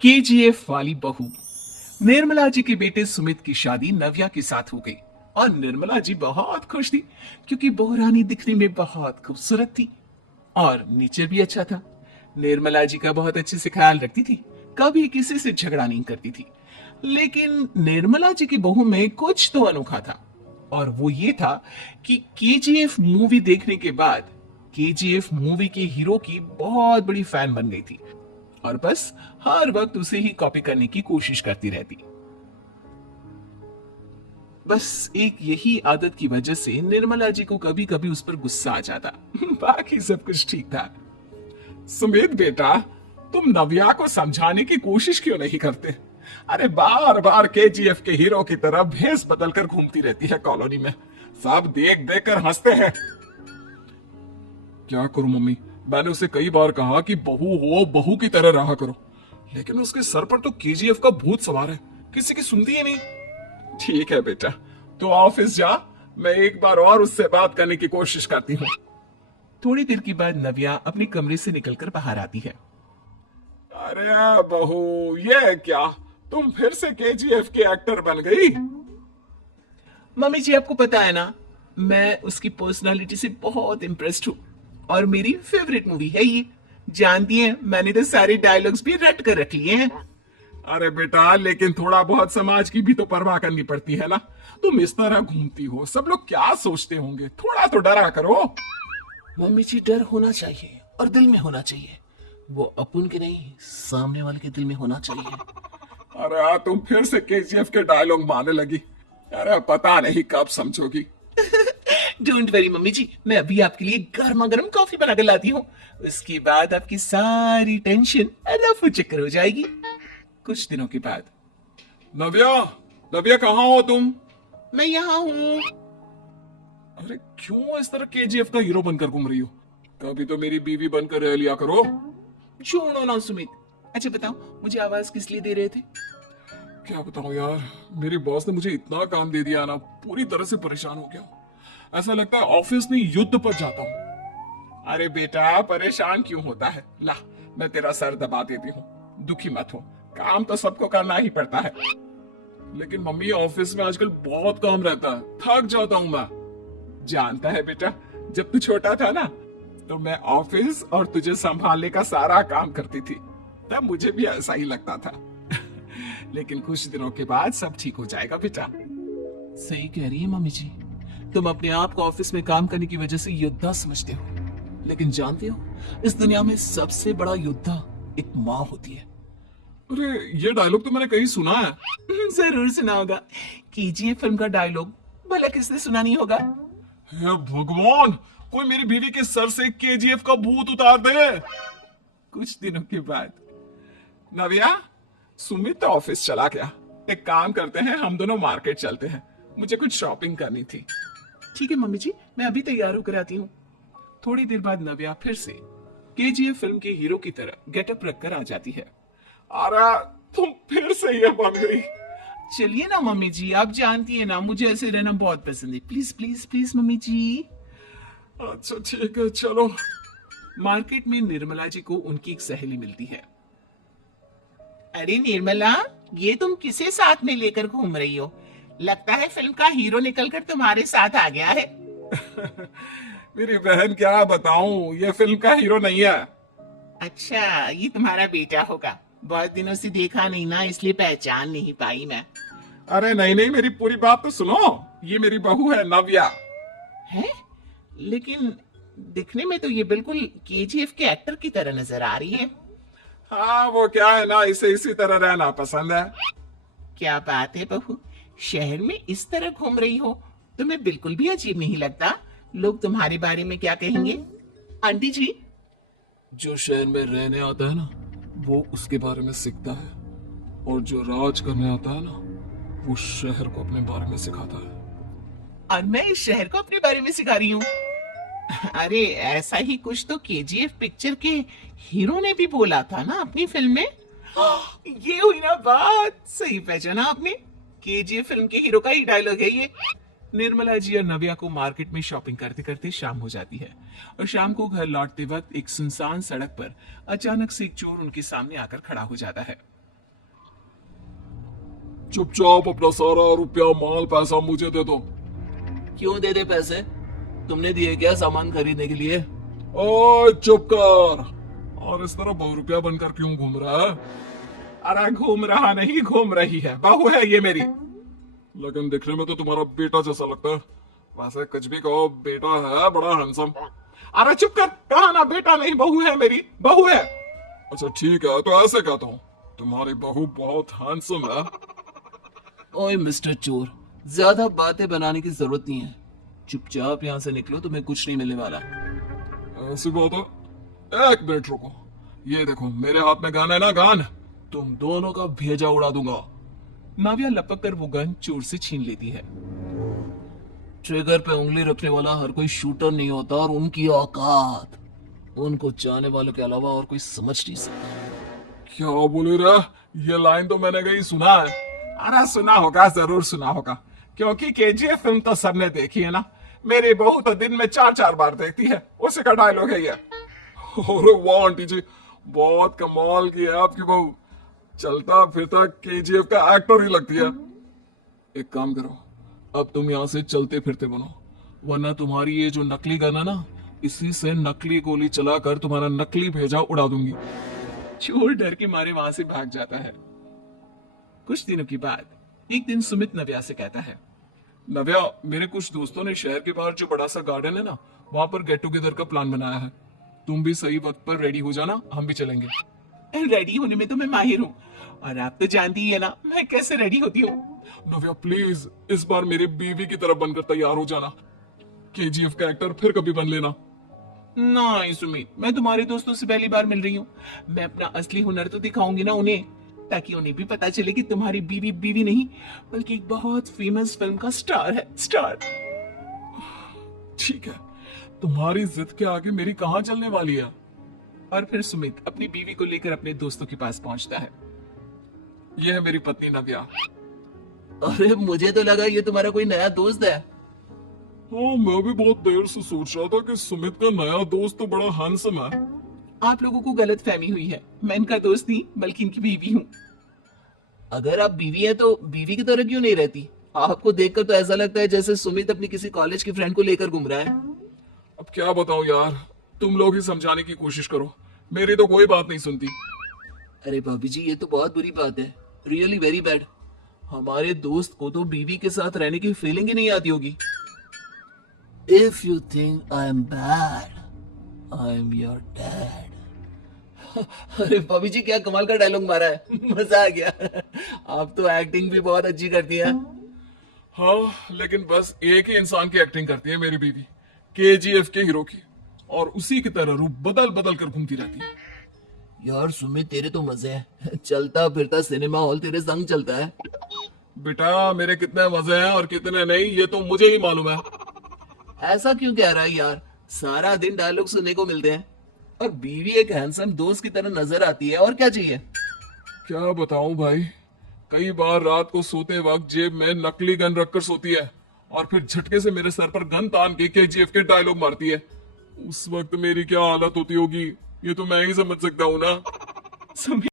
KGF वाली बहू। निर्मला जी के बेटे सुमित की शादी नव्या के साथ हो गई और निर्मला जी बहुत खुश थी क्योंकि बहू रानी दिखने में बहुत खूबसूरत थी और नेचर भी अच्छा था। निर्मला जी का बहुत अच्छे से ख्याल रखती थी, कभी किसी से झगड़ा नहीं करती थी। लेकिन निर्मला जी की बहू में कुछ तो अनोखा था और वो ये था कि केजीएफ मूवी देखने के बाद केजीएफ मूवी के हीरो की बहुत बड़ी फैन बन गई थी और बस हर वक्त उसे ही कॉपी करने की कोशिश करती रहती। बस एक यही आदत की वजह से निर्मला जी को कभी कभी उस पर गुस्सा आ जाता। बाकी सब कुछ ठीक था। सुमित बेटा, तुम नव्या को समझाने की कोशिश क्यों नहीं करते? अरे बार बार केजीएफ के हीरो की तरह भेस बदलकर घूमती रहती है कॉलोनी में, सब देख देख कर हंसते हैं। क्या करूं मम्मी, मैंने उसे कई बार कहा कि बहू हो बहू की तरह रहा करो, लेकिन उसके सर पर तो केजीएफ का भूत सवार है, किसी की सुनती ही नहीं। ठीक है बेटा, तो ऑफिस जा, मैं एक बार और उससे बात करने की कोशिश करती हूँ। थोड़ी देर के बाद नव्या अपने कमरे से निकलकर बाहर आती है। अरे बहू, ये क्या, तुम फिर से केजीएफ के एक्टर बन गई? मम्मी जी, आपको पता है ना, मैं उसकी पर्सनालिटी से बहुत इम्प्रेस्ड हूँ और मेरी फेवरेट मूवी है ये। जानती हैं, मैंने तो सारे डायलॉग्स भी रट कर रख लिए हैं। अरे बेटा, लेकिन थोड़ा बहुत समाज की भी तो परवाह करनी पड़ती है ना। तुम इस तरह घूमती हो, सब लोग क्या सोचते होंगे, थोड़ा तो डरा करो। मम्मी जी, डर होना चाहिए और दिल में होना चाहिए, वो अपन के नहीं सामने वाले के दिल में होना चाहिए। अरे तुम फिर से केजीएफ के डायलॉग मारने लगी। अरे पता नहीं कब समझोगी। डोंट वरी मम्मी जी, मैं अभी आपके लिए गर्मा गर्म कॉफी बना कर लाती हूँ, उसके बाद आपकी सारी टेंशन रफू चक्कर हो जाएगी। कुछ दिनों के बाद। नव्या, नव्या कहाँ हो तुम? मैं यहाँ हूँ। अरे क्यों इस तरह केजीएफ का हीरो बनकर घूम रही हो? कभी तो मेरी बीवी बनकर रह लिया करो। छोड़ो ना सुमित। अच्छा बताओ, मुझे आवाज किस लिए दे रहे थे? क्या बताऊं यार, मेरी बॉस ने मुझे इतना काम दे दिया ना, पूरी तरह से परेशान हो गया। ऐसा लगता है ऑफिस में युद्ध पर जाता हूँ। अरे बेटा, परेशान क्यों होता है? ला, मैं तेरा सर दबा देती हूँ, दुखी मत हो, काम तो सबको करना ही पड़ता है। लेकिन मम्मी, ऑफिस में आजकल बहुत काम रहता है, थक जाता हूँ मैं। जानता है बेटा, जब तू छोटा था ना, तो मैं ऑफिस और तुझे संभालने का सारा काम करती थी, तब मुझे भी ऐसा ही लगता था। लेकिन कुछ दिनों के बाद सब ठीक हो जाएगा बेटा। सही कह रही है मम्मी जी, तुम अपने आप को ऑफिस में काम करने की वजह से योद्धा समझते हो, लेकिन जानते हो, इस दुनिया में सबसे बड़ा योद्धा एक माँ होती है। अरे ये डायलॉग तो मैंने कहीं सुना है। जरूर सुना होगा, केजीएफ फिल्म का डायलॉग, भला किसने सुना नहीं होगा? हे भगवान, कोई मेरी बीवी के सर से केजीएफ का भूत उतार दे। कुछ दिनों के बाद। नव्या, सुमित तो ऑफिस चला गया, एक काम करते हैं, हम दोनों मार्केट चलते हैं, मुझे कुछ शॉपिंग करनी थी। ठीक है मम्मी जी, मैं अभी तैयार होकर आती हूँ। थोड़ी देर बाद नव्या फिर से केजीएफ फिल्म के हीरो की तरह गेटअप रखकर आ जाती है। अरे तुम फिर से ये बन गई। चलिए ना मम्मी जी, आप जानती है ना, मुझे ऐसे रहना बहुत पसंद है, प्लीज प्लीज प्लीज मम्मी जी। अच्छा ठीक है, चलो। मार्केट में निर्मला जी को उनकी एक सहेली मिलती है। अरे निर्मला, ये तुम किसे साथ में लेकर घूम रही हो? लगता है फिल्म का हीरो निकलकर तुम्हारे साथ आ गया है। मेरी बहन, क्या बताऊं, ये फिल्म का हीरो नहीं है। अच्छा, ये तुम्हारा बेटा होगा, बहुत दिनों से देखा नहीं ना, इसलिए पहचान नहीं पाई मैं। अरे नहीं नहीं, मेरी पूरी बात तो सुनो, ये मेरी बहू है नव्या। है? लेकिन दिखने में तो ये बिल्कुल केजीएफ के एक्टर की तरह नजर आ रही है। हाँ, वो क्या है ना, इसे इसी तरह रहना पसंद है। क्या बात है बहू, शहर में इस तरह घूम रही हो, तुम्हें बिल्कुल भी अजीब नहीं लगता? लोग तुम्हारे बारे में क्या कहेंगे? आंटी जी, जो शहर में रहने आता है ना, वो उसके बारे में सीखता है, और जो राज करने आता है ना, वो शहर को अपने बारे में सिखाता है। और मैं इस शहर को अपने बारे में सिखा रही हूँ? अरे ऐसा ही कुछ तो केजीएफ पिक्चर के हीरो ने भी बोला था ना अपनी फिल्म में। ये हुई ना बात, सही पहचाना आपने, केजीएफ फिल्म के हीरो का ही डायलॉग है ये। निर्मला जी और नव्या को मार्केट में शॉपिंग करते करते शाम हो जाती है और शाम को घर लौटते वक्त एक सुनसान सड़क पर अचानक से एक चोर उनके सामने आकर खड़ा हो जाता है। चुपचाप अपना सारा रुपया माल पैसा मुझे दे दो। क्यों दे दे पैसे? तुमने दिए क्या सामान खरीदने के लिए? ओए चुप कर। और इस तरह बहुरुपया बनकर क्यों घूम रहा है? अरे घूम रहा नहीं, घूम रही है, बहू है ये मेरी। लेकिन दिखने में तो तुम्हारा बेटा जैसा लगता है। वैसे कुछ भी कहो, बेटा है बड़ा हैंडसम। अरे चुप कर, कहा ना बेटा नहीं बहू है मेरी, बहू है। अच्छा ठीक है, तो ऐसे कहता हूँ, तुम्हारी बहू बहुत हैंडसम है। ओए मिस्टर चोर, ज्यादा बातें बनाने की जरूरत नहीं है। चुपचाप यहाँ से निकलो, तुम्हें कुछ नहीं मिलने वाला। ऐसी बात है? एक मिनट रुको, ये देखो मेरे हाथ में गन है ना, गन। तुम दोनों का भेजा उड़ा दूंगा। नाविया लपक कर वो गन चोर से छीन लेती है। ट्रिगर पे उंगली रखने वाला हर कोई शूटर नहीं होता, और उनकी औकात उनको चाहने वालों के अलावा और कोई समझ नहीं सकता। क्या बोले रे? ये लाइन तो मैंने कहीं सुना है। अरे सुना होगा, जरूर सुना होगा, क्योंकि केजीएफ फिल्म तो सबने देखी है ना। मेरी बहू तो दिन में 4-4 बार देखती है, उसी का डायलॉग है ये। अरे वाह आंटी जी, बहुत कमाल की है आपकी बहू। चलता फिरता केजीएफ का एक्टर ही लगती है। एक काम करो, अब तुम यहाँ से चलते फिरते बनो, वरना तुम्हारी ये जो नकली गन है ना, इसी से नकली गोली चलाकर तुम्हारा नकली भेजा उड़ा दूंगी। चोर डर के मारे वहां से भाग जाता है। कुछ दिनों के बाद एक दिन सुमित नव्या से कहता है, नव्या, मेरे कुछ दोस्तों ने शहर के बाहर जो बड़ा सा गार्डन है ना, वहां पर गेट टुगेदर का प्लान बनाया है। तुम भी सही वक्त पर रेडी हो जाना, हम भी चलेंगे। रेडी होने में तो मैं माहिर हूँ, और आप तो जानती ही है ना मैं कैसे रेडी होती हूँ। नव्या प्लीज, इस बार मेरी बीवी की तरह बनकर तैयार हो जाना। केजीएफ का एक्टर फिर कभी बन लेना। नहीं सुमित, मैं तुम्हारे दोस्तों से पहली बार मिल रही हूँ। मैं अपना असली हुनर तो दिखाऊंगी ना उन्हें, ताकि उन्हें भी पता चले कि तुम्हारी बीवी बीवी नहीं, बल्कि एक बहुत फेमस फिल्म का स्टार है, स्टार। ठीक है, तुम्हारी जिद के आगे मेरी कहाँ चलने वाली है। और फिर सुमित अपनी बीवी को लेकर अपने दोस्तों के पास पहुंचता है। यह है मेरी पत्नी नव्या। अरे मुझे तो लगा ये तुम्हारा कोई नया दोस्त है। हाँ, मैं भी बहुत देर से सोच रहा था कि सुमित का नया दोस्त तो बड़ा हैंडसम है। आप लोगों को गलत फहमी हुई है, मैं इनका दोस्त नहीं बल्कि इनकी बीवी हूँ। अगर आप बीवी हैं तो बीवी की तरह क्यों नहीं रहती? आपको देखकर तो ऐसा लगता है जैसे सुमित अपनी किसी कॉलेज की फ्रेंड को लेकर घूम रहा है। अब क्या बताऊं यार, तुम लोग ही समझाने की कोशिश करो, मेरी तो कोई बात नहीं सुनती। अरे भाभी जी, ये तो बहुत बुरी बात है, रियली वेरी बैड। हमारे दोस्त को तो बीवी के साथ रहने की फीलिंग ही नहीं आती होगी। If you think I am bad, I am your dad. अरे भाभी जी, क्या कमाल का डायलॉग मारा है, मजा आ गया। आप तो एक्टिंग भी बहुत अच्छी करती हैं। हाँ, लेकिन बस एक ही इंसान की एक्टिंग करती है मेरी बीवी, केजीएफ के हीरो की, और उसी की तरह रूप बदल बदल कर घूमती रहती है। यार सुमित, तेरे तो मजे हैं, चलता फिरता सिनेमा हॉल तेरे संग चलता है। बेटा, मेरे कितने मजे हैं और कितने नहीं, ये तो मुझे ही मालूम है। ऐसा क्यों कह रहा है यार? सारा दिन डायलॉग सुनने को मिलते हैं, और बीवी एक हैंडसम दोस्त की तरह नजर आती है, और क्या चाहिए? क्या बताऊं भाई, कई बार रात को सोते वक्त जेब में नकली गन रखकर सोती है, और फिर झटके से मेरे सर पर गन तान के केजीएफ के डायलॉग मारती है। उस वक्त मेरी क्या हालत होती होगी, ये तो मैं ही समझ सकता हूँ ना।